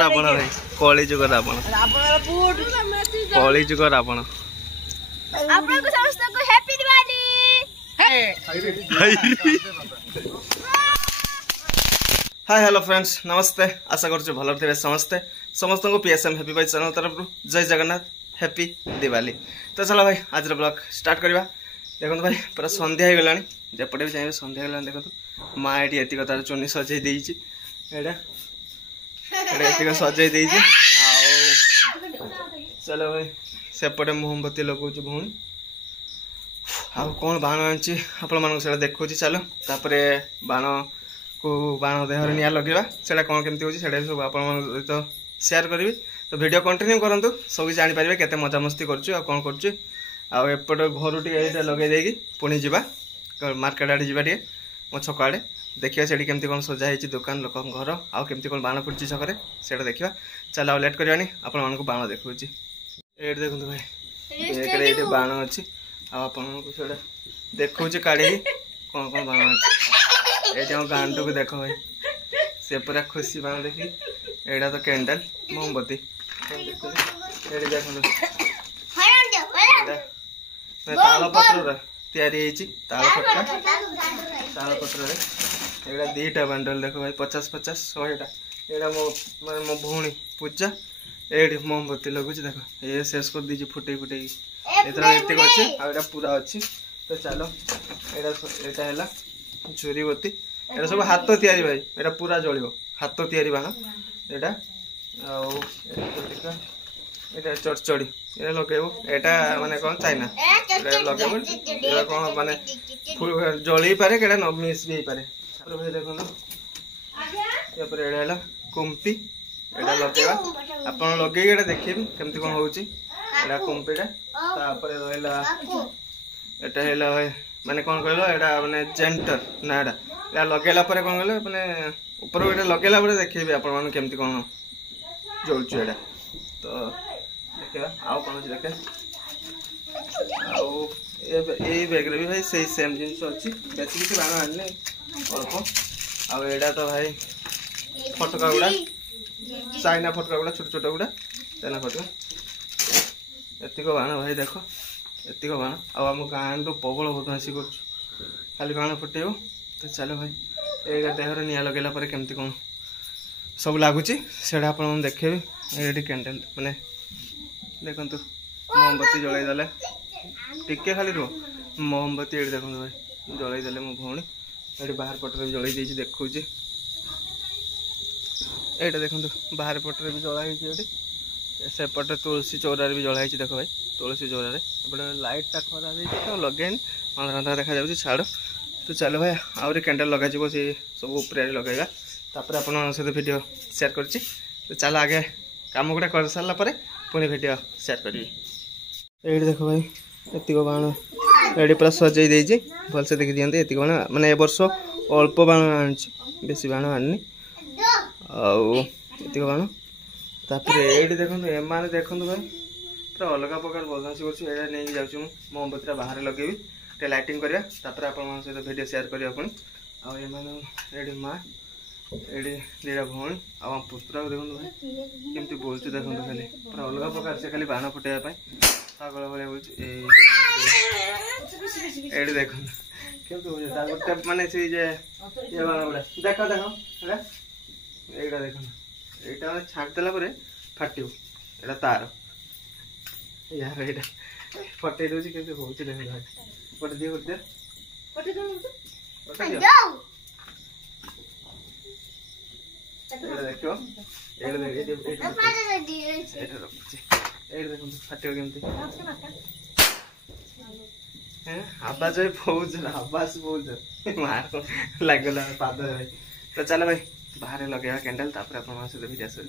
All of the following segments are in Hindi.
रावण भाई कली जुग रावण कली जुग रावण हाय हेलो फ्रेंड्स नमस्ते आशा करूँ भल थे समस्ते समस्त को पीएसएम हैप्पी बाई चैनल तरफ जय जगन्नाथ हैप्पी दिवाली। तो चलो भाई आज ब्लॉग स्टार्ट करवा। देखो भाई पूरा संध्या हो गलानी जपटे भी चाहिए संध्या हो देखो माँ ये एतिक तार चुनी सजे सजे चलो भाई सेपटे मोमबत्ती लगौच भौणी आ कौन बाण आनी आपण मानक देखा चलो तापर बाण को बाण देहर निआ लगेगा से कौन केमती हो सब आप सेयार करी। तो वीडियो कंटिन्यू करूँ सब जानीपर के मजामस्ती कौन करपट घर टे लगे देगी पुणी जा मार्केट आड़े जावा मो छक आड़े देखिए से केमती कौन सजा है दुकान लोक घर आउ केमती कौन बाण फुटी छकरे से देखा चलो लेट करवानी आपण मानक बाण देखा ये देखो भाई ये बाण अच्छी आपको देखा काढ़ी कौन कौन बाण अच्छी ये गांडू को देख भाई से पूरा खुशी बाण देखी एटा तो कैंडल मोमबत्ती ताल पत्र ताल पत्र एटा दीटा बांडल देखो भाई 50-50 100टा एटा मो भौणी पूजा ये मोमबत्ती लगुच देखो ये शेष कर दीजिए फुटे फुटे एतिक अच्छे आटा पूरा अच्छी। तो चलो यहाँ झुरी बत्ती एटा सब हाथ तैयारी भाई एटा पूरा जलिब हाथ तैयारी बाण एटा आटा चढ़चड़ी ये लगेब एटा माने कौन चाइना लगेब कौन माने जली पारे केटा न मिस भी पारे। भाई देखो एटा कुम्पी एटा लगेगा आप लगे देखिए केमती कौन हो कुम्पीटा तापर रहा एटा है भाई माने कौन कहल एटा माने जेंटर ना एटा लगेला पर कौन कहल माने ऊपर एटा लगेला पर देखिए आप केमती कौन जलुच एटा। तो देखा आउ कौन देखे आई बैग भी भाई से सेम जिन अच्छी बेस किसी बाण आने अल्प आड़ा तो भाई फटका गुड़ा चाइना फटका गुड़ा छोट छोट गुड़ा चाइना फटका एतिक बाण भाई देख एतिक बाण आम गाँ तो प्रबल बदमाशी कर खाली बाण फुटेब। तो चलो भाई ये देहर निआ लगेला पर केमती कौन सब लगुच से आप देखे ये कैंडल माने देखु मोमबत्ती जलईदे टिके खाली रुह मोमबत्ती ये देखो भाई जलईदे मो भौणी ये बाहर पटर भी जलई देखी ये देखो बाहर पटर भी जलाई सेपटे तुलसी चौरार भी जलाई देख भाई तुलसी चौरार एपटे लाइटा खराब हो लगे अंधार अंधार देखा जाऊँगी छाड़। तो चलो भाई आहरी कैंडल लगे सी सब उपरे लगेगा तापर आप सहित वीडियो शेयर कर। तो चलो आगे कम गुड़ा कर सारा पुणी वीडियो शेयर करी। ये देखो भाई एतिक बाण ये पूरा सजे भलसे देखी दिखते ये बाण मैंने ए वर्ष अल्प बाण आनी बेसी बाण आनी आतिक बाण तापर ये देखो एम देखो भाई पूरा अलग प्रकार बदमाशी कर मोमबत्ती बाहर लगेबी टे लाइटिंग करा तापर आप सहित वीडियो शेयर करा पुणी आए माँ ये दीटा भौणी आ पुतरा देखो भाई केमती बोलते देखो खाली पूरा अलग प्रकार से खाली बाण फुटाइवाई पागल भाई बोल ये देख गोटे मानने से ये बाण गुड़ा देख देख यहाँ देख यहाँ मैंने छाड़देला फाटो यहाँ तार यार यहाँ फटे दूसरी केमती हो देख पटे दिए देखो फाट केमती आवाज बहुत आवाज बहुत मार लगेगा पाद भाई। तो चलो भाई बाहर लगे कैंडल तापर आप सहित वीडियो शेयर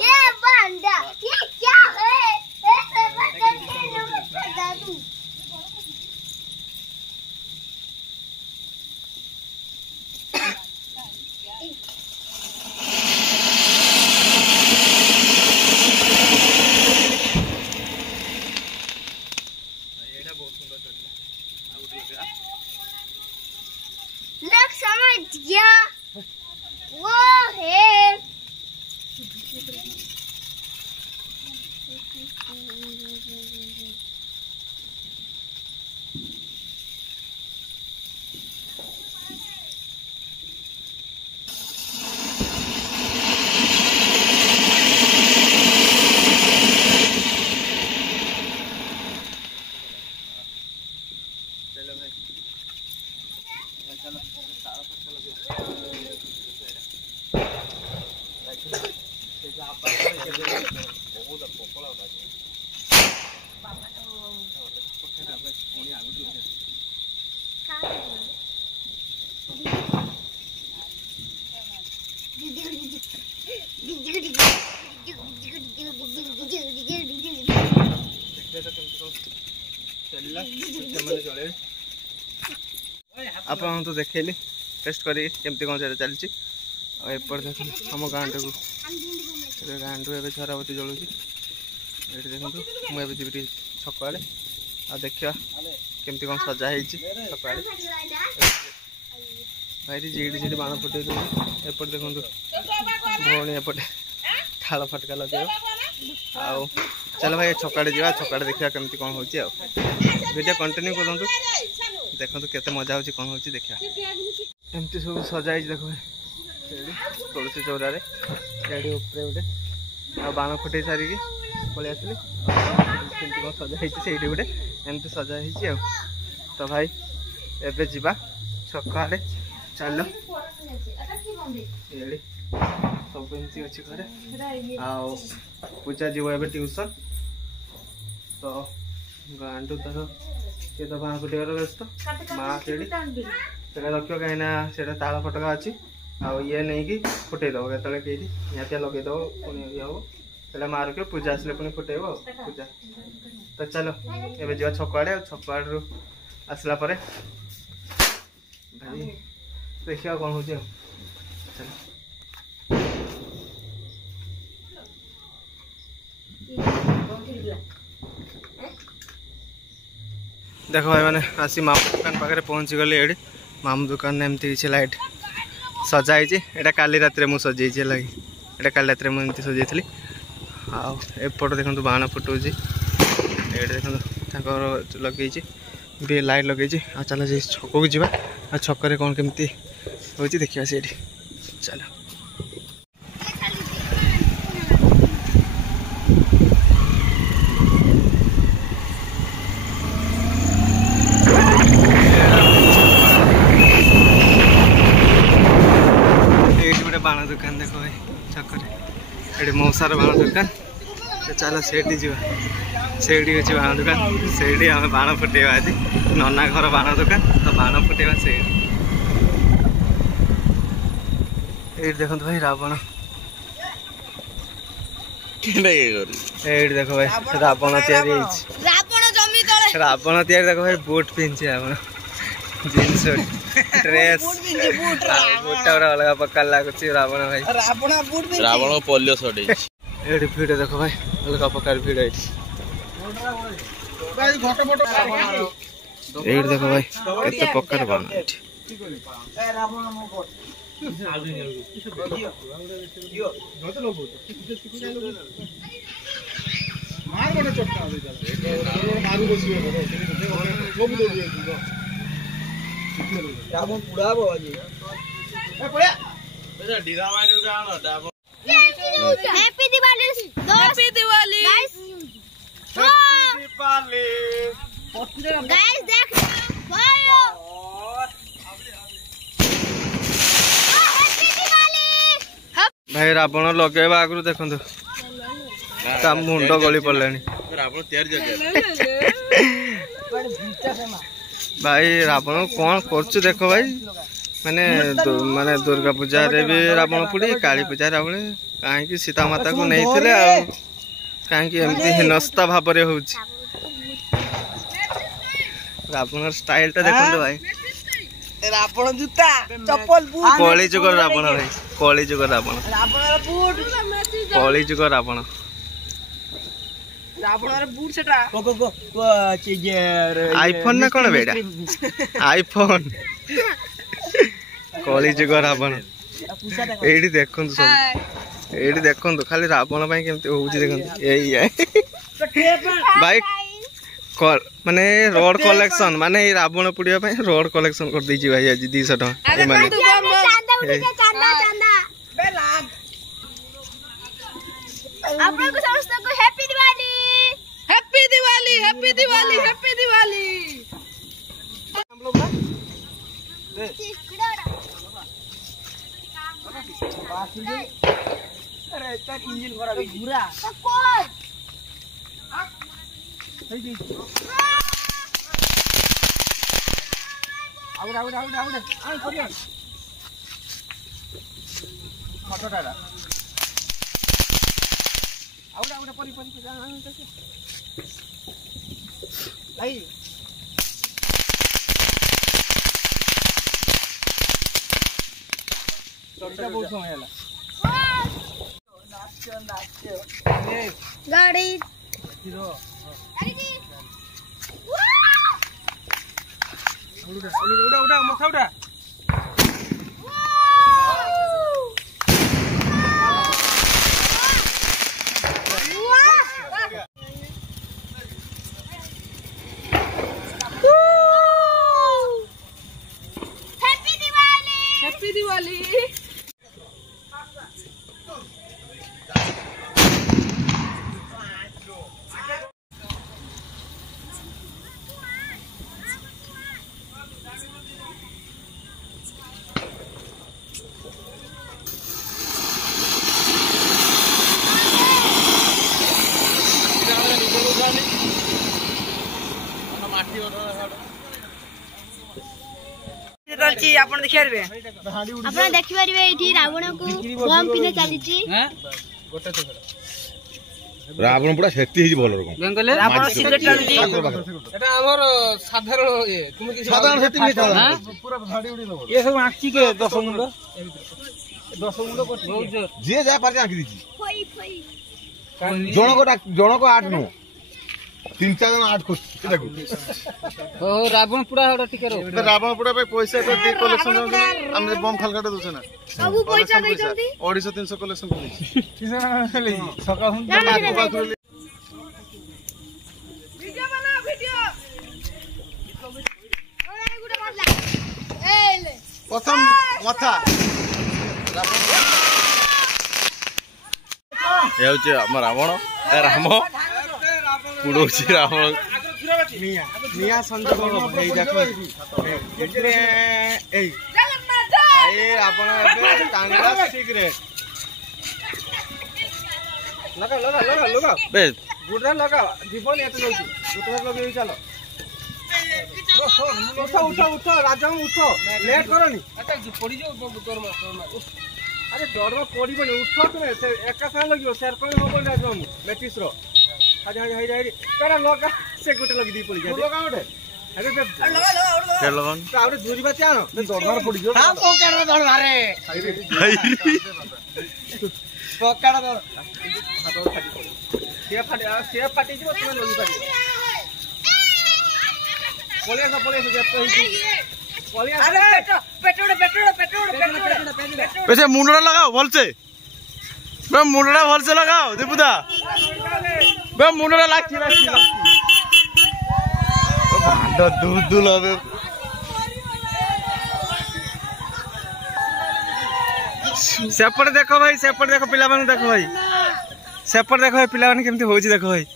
ये बंदा ये क्या है? लोग समझ गया वो है आप तो देखली टेस्ट करी केमती कौन से चलती एपट देख आम गाँड को गाँड ए झराबती जलूँ ये देखो मुझे जी छक आड़े आ देखा केमती कौन सजा है छक आड़े भाई जीटी जी बाण फुटे एपट देखो भौणी एपटे थाल फटका लगे आओ चलो भाई छकाड़े जा छकाड़े देखा केमती कौन हो वीडियो कंटिन्यू करूँ देखो केते मजा होची कौन होची देखा एमती सब सजाई देखो तुलसी चौरारे उपरे गोटे आ बाण फुटे सारिकी पलि आसली कौन सजाई से गोटे एमती सजाई तो भाई एबे जीवा छक आड़े चलो सब एमती अच्छी घरे आओ पूजा जीव ए ट्यूशन तो गांडू तार किए तो बाण फुटेबार व्यस्त माँ से रखियो कहीं ताल फटका अच्छी आउ ये नहीं कि फुटेदब के निहतिया लगेदब पुणी ये हम से माँ रखियो पूजा आसले पुणी फुटेब पूजा तो चलो एवं जा छक आड़े छक आड़ आसला भाई देखिए कौन हो चलो देख भाई मैंने आसी मामू दुकान पाखे पहुँची गली ये मामू दुकान एमती किसी लाइट सजाई यहाँ काली रात में सजे लगे यहाँ काली रात में एमती सजाई आउट देखो बाण फुटू ये देखो लगे लाइट लगे आ चलो से छक को जा छक कौन केमती हो देखा से चलो बाण दुकान देखो भाई छक मौसार बाण दुकान चलो सेठी अच्छे बाण दुकान से आम बाण फुटेवा आज नना घर बाण दुकान तो बाण फुटेवा से देखो भाई रावण ये देखो भाई रावण तैयारी रावण तैयारी देखो भाई बुट पिंधे रावण जीन्स ड्रेस बुटा अलग प्रकार लगुच रावण भाई रावण पोलियो सट ये भिड़ देखो भाई अलग प्रकार भिड़ ये देखो भाई केते प्रकार बाण रावण पुड़ा बो आज ए पड़े डीरा मारू का न डाबो happy Diwali happy Diwali guys happy Diwali guys देख भाइयों हैप्पी दिवाली भाई रावण लगेबा आगु देखंतु ता मुंड गली पड़लानी रावण तैयार जगे भाई रावण कौन करछु देखो भाई माने माने दुर्गा पूजा रे भी रावण पुड़ी काली पूजा रावण काहे कि सीता माता को नहीं थिले आ काहे कि एमती हिनस्ता भाव रे होउछ रावण स्टाइल ता देखंतु भाई रावण जूता चप्पल बूट कली जुग रावण भाई कली जुग रावण रावण बूट कली जुग रावण रावण बूट सेटा को आईफोन ना कोन बेटा आईफोन कली जुग रावण एडी देखंतु सब एडी देखंतु खाली रावण भाई केमते होउची देखंतु एई भाई कल माने रोड कलेक्शन माने रावण पुड़िया पे रोड कलेक्शन कर दीची भाई आज 200 टका ए माने चांदा उठी चांदा चांदा बेला आप लोग समस्त को happy Diwali happy Diwali happy Diwali happy Diwali हम लोग ना अरे तक इंजन खराब है पूरा कौन out out out out I करिया मोटोटा आउट आउट परी परी लाई तोटा बहुत समय होला नाच नाच गाड़ी हिरो गाड़ी उड़ा उड़ा उड़ा मथा उड़ा हैप्पी दिवाली हैप्पी दिवाली आपण देखि परबे आपण देखि परबे एठी रावण को बम पिने चलीची रावण पुरा सेती हिज बोलर को बेंगले रावण सिगरेट टाणुची एटा हमर साधारण ए तुम कि साधारण सेती नहीं था पूरा झाड़ी उड़ी दबो ये सब आंखी के 10 मुंड को जे जा पार आंखी दीची फोई फोई जण को 8 नो 3-4 जन 8 खुश देखो ओ रावण पुरा हडा टिके रो रावण पुड़ा पे पैसा तो दे कलेक्शन हम बम खालकाटा दोछ ना सब पैसा दैछंती 250-300 कलेक्शन कर सका हुन वीडियो बना वीडियो ओरे गुडा मारला एले प्रथम मथा ए होचे हम रावण ए राम पुडोची रावण निया संजोग भाई देखो एटरे एई भाई आपण एबे टांगला सिगरेट लगा लगा लगा लगा बे गुडरा लगा जीवन एते जाउची गुडरा लगे चलो उठो उठो उठो राजम उठो लेट करनी अच्छा पड़ी जो तोरमा अरे डर पड़बनी उठो तुमे से एका सा लगियो शेयर कोन हो बोल राजम मेटिस रो हाय हाय हाय हाय करा लगा से गुटे लगी दी पड़ी जाय लगा उठे अरे लगा लगा के लगन आउटे धुरी बाती आनो दरबार पड़ी जो हां पोकाड़ दड़ मारे पोकाड़ दड़ से फाटी जो तुमे लगी पाटी पुलिस जब तो अरे पेट्रोल वैसे मुंडरा लगाओ भल से बे मुंडरा भल से लगाओ दीपुदा बे मुंडरा लाठी लाठी भांड दूध दूल हबे सेपटे देखो भाई सेपटे देखो पिला माने देखो भाई सेपटे देखो भाई पिला माने केमती होजी देखो भाई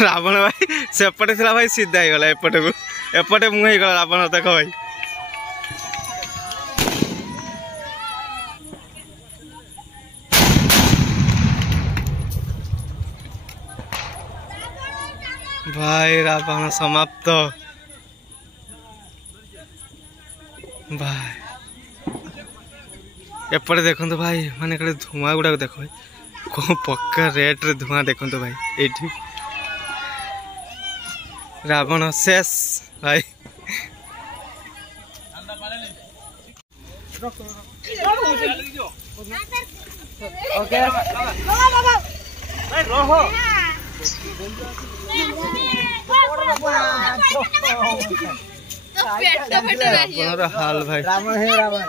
रावण भाई सेपटे थिला भाई सीधा ही गला एपटे को एपटे मुंह ही गला रावण देखो भाई भाई रावण समाप्त भाई एपटे देखो भाई माने कड़े धुआं गुड़ा देखो भाई को पक्का रेट रे धुआं देखो भाई एठी रावण शेष भाई रावण हाल भाई रावण है रावण